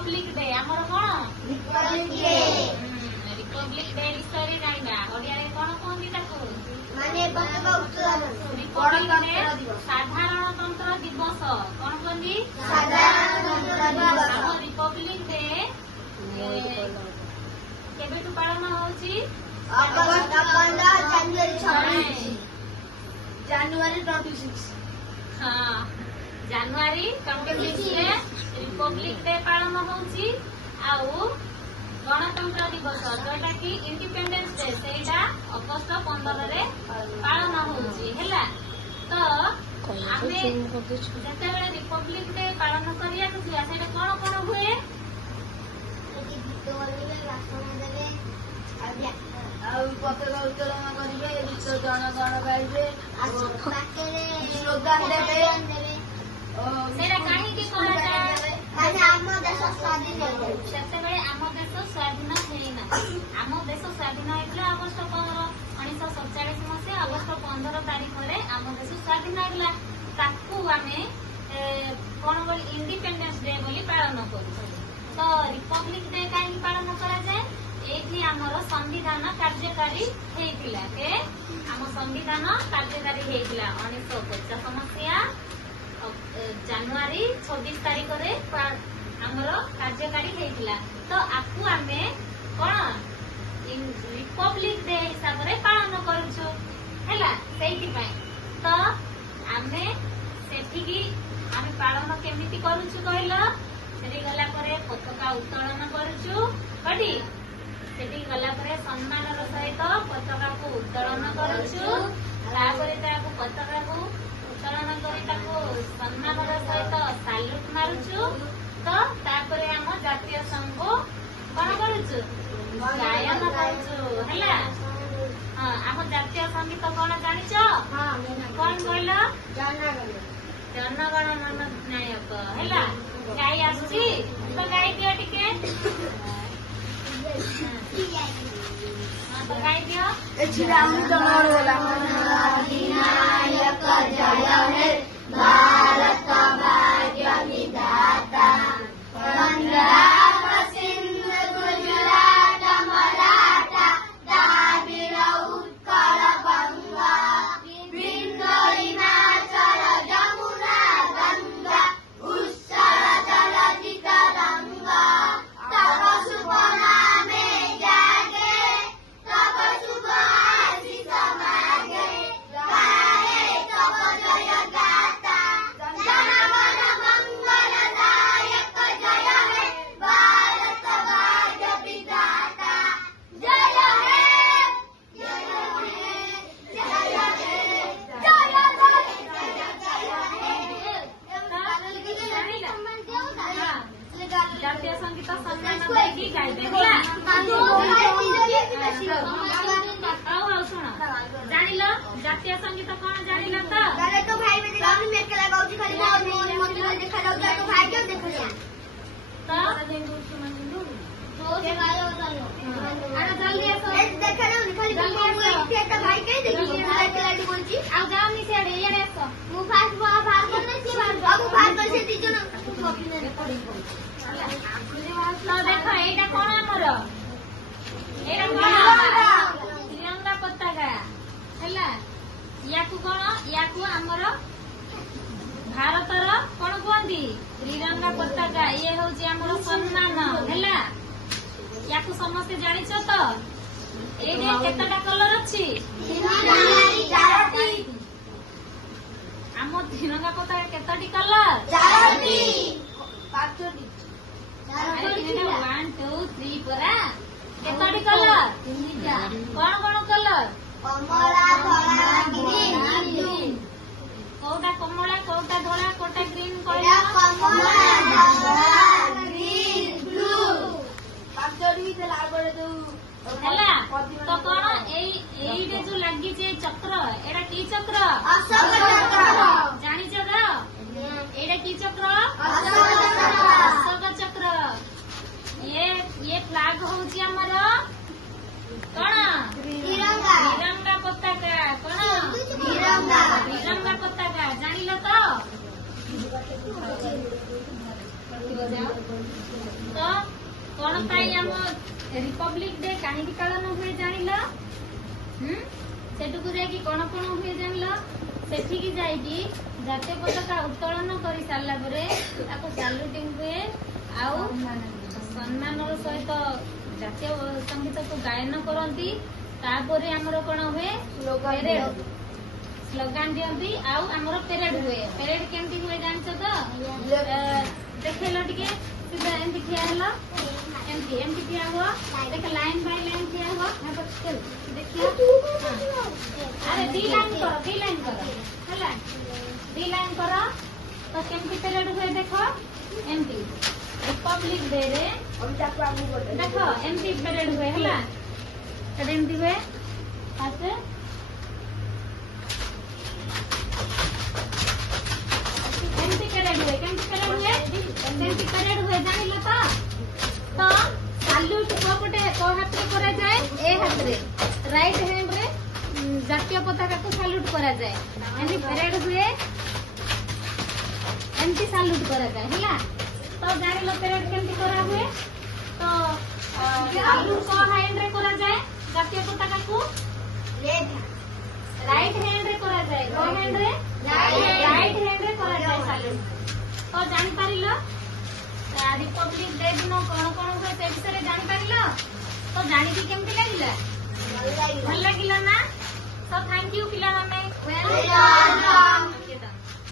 Republic day आमर कौन Republic day विषय जाना ओडिया रे कौन कहती ताकू माने पताका उत्तोलन रिपब्लिक डे साधारणतंत्र दिवस कौन कहती साधारणतंत्र दिवस आम रिपब्लिक डे केबेटू पालन होउची अगस्त 15 जनवरी 26 जनवरी 26 हाँ जनवरी 26 रे रिपब्लिक डे पालन होउची आउ गणतंत्र दिवस जोटा कि इंडिपेंडेंस डे सेटा अगस्त 15 रे पालन होउची हैला तो आमे जते बेले रिपब्लिक डे पालन करिया कुथिया सेटा कोन कोन हुए पताका उत्तोलन करेंगे गीत जनगण गाइबे स्लोगान देवे सेटा काहे की कहला जाय माने आम देश स्वाधीन सेते बेले आम देश स्वाधीन हेइना आम देश स्वाधीन हेइला अगस्त 15 1947 मसे अगस्त 15 तारिख रे आम देश स्वाधीन हेइला ताकू आमे कोन बोली इंडिपेंडेंस डे बोली पालन करू तो रिपब्लिक डे काहे पालन करा जाय एठी हमर संविधान कार्यकारी हेइतिला के हम संविधान कार्यकारी हेइतिला 1950 मसिया जनवरी 26 तारिख रे हमर कार्यकारी हेइतिला तो आकु आमे कोन रिपब्लिक डे हिसाब रे पालन करूछु हैला सेठी पय तो आमे सेठी की आमे पालन केमिति करूछु कहलो सेठी गला परे पताका उत्तोलन करूछु कडी सेठी गला परे सम्मानर सहित पताका को उत्तोलन करूछु तापरे ताकू पताका को उत्तोलन करी ताकू सम्मानर सहित सैल्यूट मारुछु तो तापरे हम जातीय संघ कोन करूछु गायन करूछु हैला हां हम जातीय संगीत कोन जानिछो हां कोन कहलो जनगण जनगण मन नायक हैला गाई आसी तो गाई दियो टिके तो गाई दियो श्रीराम चमन बोला अधिनायक जय हे भारत भाग्य विधाता पंजाब सिंध गुजरात मराठा द्राविड़ उत्कल बंगा विंध्य हिमाचल जमुना गंगा उत्कल जलधि तरंगा तब शुभ नामे जागे तब शुभ आशीष मागे गाए तब जय गाता जनगण मंगलदायक जय हे भारत भाग्य विधाता जय हे जय हे जय हे जय जातीय संगीत सम्मान देकी गाइबे हैला सुन जानिलो जातीय संगीत कोन जानिलो तो तो भाई में देखा मैं अकेला गाउची खाली मंदिर में देखा जाऊ तो भाई क्यों देख लिया तो के गायो चलो अरे जल्दी आसो देखा जाऊ खाली इथे तो भाई के देखी अकेला बोलची आ जाओ नी सेडे येडे आसो मु फास्ट बाहर करने से बाबू बाहर कर से तीजन तो देखो एटा कोन हमर एटा कोन तिरंगा पताका हैला याकू कोन याकू हमर भारतर कोन कहंदी तिरंगा पताका ये होची हमर सम्मान हैला याकू समस्त जानिछ तो एडे केतटा कलर अछि हम तिरंगा पताका केतटी कलर चारोटी पांचोटी 1 2 3 परा केतटी कलर कोन कोन कलर कमला धला ग्रीन कोटा कमला कोटा धला कोटा ग्रीन या कहला कमला धला ग्रीन ब्लू पांचोटी से लागरे दो हैला तो कोन एइडे जो लागि जे चक्र एडा की चक्र अशोक चक्र जानिछ त एडा की चक्र अशोक चक्र ये फ्लैग होउची हमर कोन तिरंगा तिरंगा पताका कोन तिरंगा तिरंगा पताका जानिलो तो कौन पाई हम रिपब्लिक डे कहीं पालन हुए जानिल सेठू जाकि कौन कौन हुए जानिल सेठिकी जाइकी जातीय पताका उत्तोलन कर सारा परे ताको सैल्यूटिंग हुए आउ सम्मानर सहित जातीय संगीत को गायन करती तापरे हमर कौन हुए पेरेड स्लोगान दियंती आउ हमर पेरेड हुए पेरेड केमती हुए जानछ तो देखेलो टिके सीधा एमती ठिया हलो एमती एमती ठिया हुआ देख लाइन बाय लाइन ठिया हुआ यहाँ पर चल देखियो अरे दी लाइन करो हला दी लाइन करो तो केमती पेरेड हुए देखो एमती रिपब्लिक डे रे देखो एमती पेरेड हुए हला कदे एमती हुए फास्ट केमती पेरेड हुए जानिल तो सैल्यूट को पटे को हाथ रे करा जाए ए हाथ रे राइट हैंड रे जातीय पताका को सैल्यूट करा जाए एमती पेरेड हुए एमती सैल्यूट करा जाए हैला तो जानिल पेरेड केमती करा हुए तो सैल्यूट को हैंड रे करा जाए जातीय पताका को राइट हैंड रे करा जाए को हैंड रे राइट हैंड रे करा जाए सैल्यूट तो जान पारिलो रिपब्लिक डे दिन कौन कौन हुए से विषय जान पारिलो तो जानिकी केमती लागिला भल लागिला ना तो थैंक यू पिला माने वेलकम।